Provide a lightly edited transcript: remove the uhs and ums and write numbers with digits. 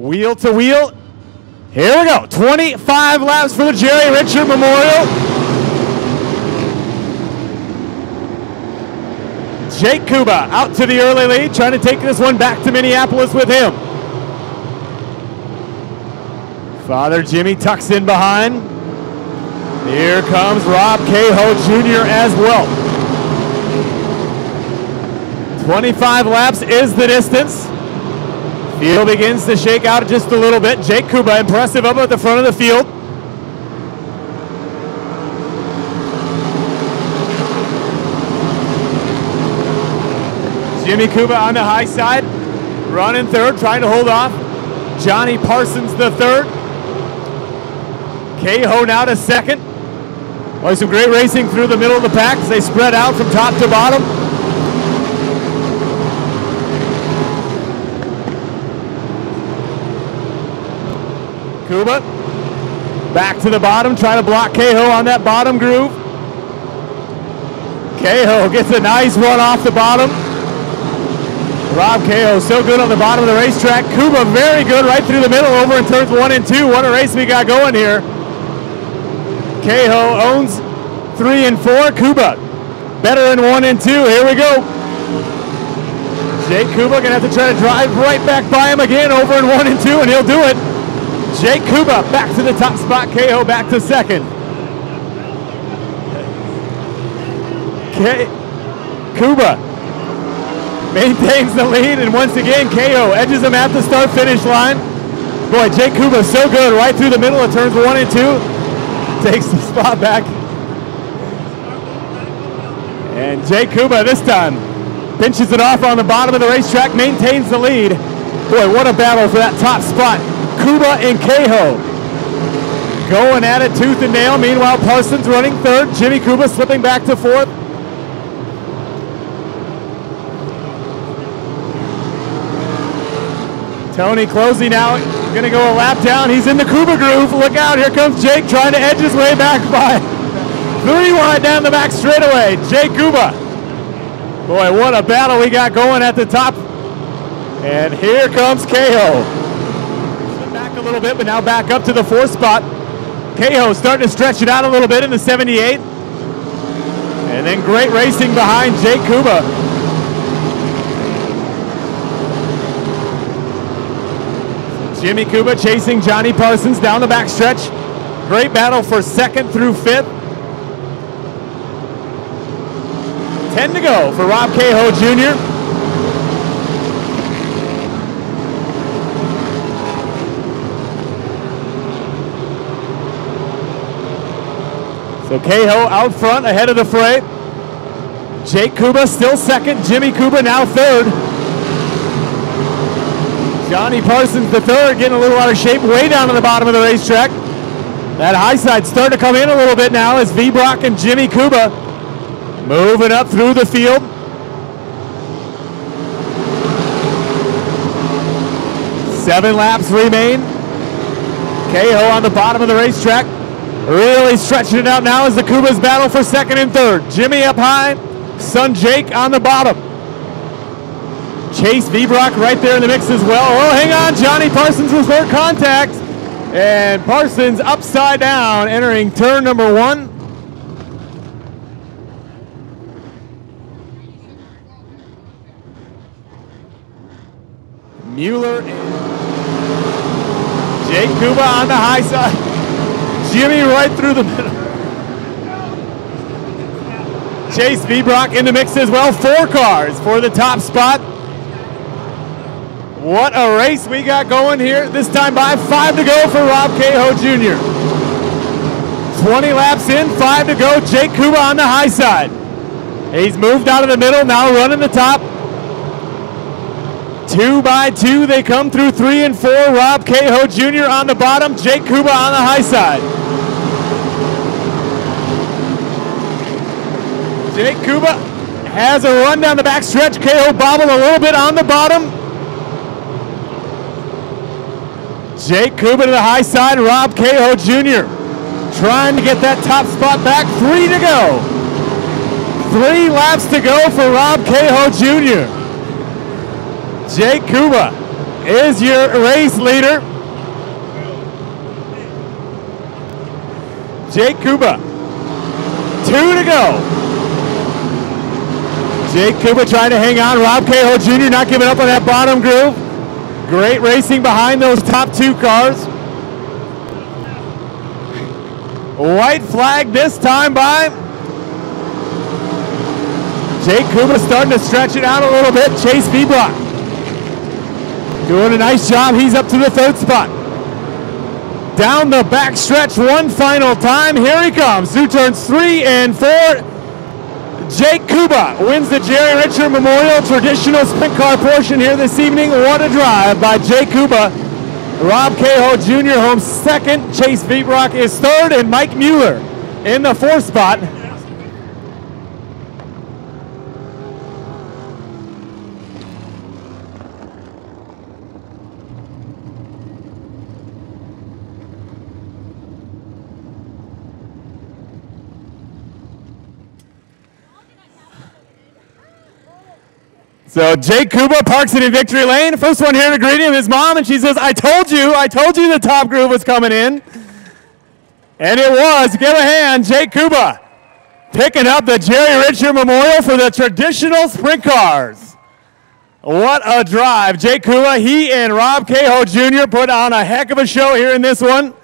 Wheel to wheel. Here we go. 25 laps for the Jerry Richard Memorial. Jake Kuba out to the early lead, trying to take this one back to Minneapolis with him. Father Jimmy tucks in behind. Here comes Rob Cahoe Jr. as well. 25 laps is the distance. Field begins to shake out just a little bit. Jake Kuba impressive up at the front of the field. Jimmy Kuba on the high side, running third, trying to hold off Johnny Parsons the third. Cahoe now to second. Boy, some great racing through the middle of the pack as they spread out from top to bottom. Kuba back to the bottom, trying to block Cahoe on that bottom groove. Cahoe gets a nice run off the bottom. Rob Cahoe so good on the bottom of the racetrack. Kuba very good right through the middle over in turns 1 and 2. What a race we got going here. Cahoe owns 3 and 4. Kuba better in 1 and 2. Here we go. Jake Kuba gonna have to try to drive right back by him again over in 1 and 2, and he'll do it. Jake Kuba back to the top spot. Cahoe back to second. Kuba maintains the lead, and once again, Cahoe edges him at the start-finish line. Boy, Jake Kuba so good right through the middle of turns 1 and 2. Takes the spot back. And Jake Kuba this time pinches it off on the bottom of the racetrack, maintains the lead. Boy, what a battle for that top spot. Kuba and Cahoe going at it tooth and nail. Meanwhile, Parsons running third. Jimmy Kuba slipping back to fourth. Tony Closey now going to go a lap down. He's in the Kuba groove. Look out, here comes Jake trying to edge his way back by. 3 wide down the back straightaway. Jake Kuba. Boy, what a battle we got going at the top. And here comes Cahoe. Back a little bit, but now back up to the 4th spot. Cahoe starting to stretch it out a little bit in the 78. And then great racing behind Jake Kuba. Jimmy Kuba chasing Johnny Parsons down the backstretch. Great battle for 2nd through 5th. 10 to go for Rob Cahoe Jr. So Cahoe out front ahead of the fray. Jake Kuba still 2nd. Jimmy Kuba now 3rd. Johnny Parsons the 3rd, getting a little out of shape way down to the bottom of the racetrack. That high side starting to come in a little bit now as V. Brock and Jimmy Kuba moving up through the field. Seven laps remain. Cahoe on the bottom of the racetrack, really stretching it out now as the Kubas battle for 2nd and 3rd. Jimmy up high, son Jake on the bottom. Chase V. Brock right there in the mix as well. Oh, hang on, Johnny Parsons with hurt contact. And Parsons upside down entering turn number 1. Mueller and Jake Kuba on the high side. Jimmy right through the middle. Chase V. Brock in the mix as well. 4 cars for the top spot. What a race we got going here. This time by 5 to go for Rob Cahoe Jr. 20 laps in, 5 to go. Jake Kuba on the high side. He's moved out of the middle, now running the top. 2 by 2, they come through 3 and 4. Rob Cahoe Jr. on the bottom, Jake Kuba on the high side. Jake Kuba has a run down the back stretch. Cahoe bobbled a little bit on the bottom. Jake Kuba to the high side, Rob Cahoe Jr. trying to get that top spot back. 3 to go. 3 laps to go for Rob Cahoe Jr. Jake Kuba is your race leader. Jake Kuba. 2 to go. Jake Kuba trying to hang on. Rob Cahill Jr. not giving up on that bottom groove. Great racing behind those top 2 cars. White flag this time by Jake Kuba, starting to stretch it out a little bit. Chase Feedblock doing a nice job. He's up to the 3rd spot. Down the back stretch one final time. Here he comes through turns 3 and 4. Jake Kuba wins the Jerry Richard Memorial Traditional Sprint Car portion here this evening. What a drive by Jake Kuba. Rob Cahill Jr. home 2nd. Chase Feedblock is 3rd, and Mike Mueller in the 4th spot. So Jake Kuba parks it in victory lane. First one here to greet him, his mom, and she says, I told you the top groove was coming in. And it was. Give a hand, Jake Kuba picking up the Jerry Richard Memorial for the traditional sprint cars. What a drive. Jake Kuba, he and Rob Cahill Jr. put on a heck of a show here in this one.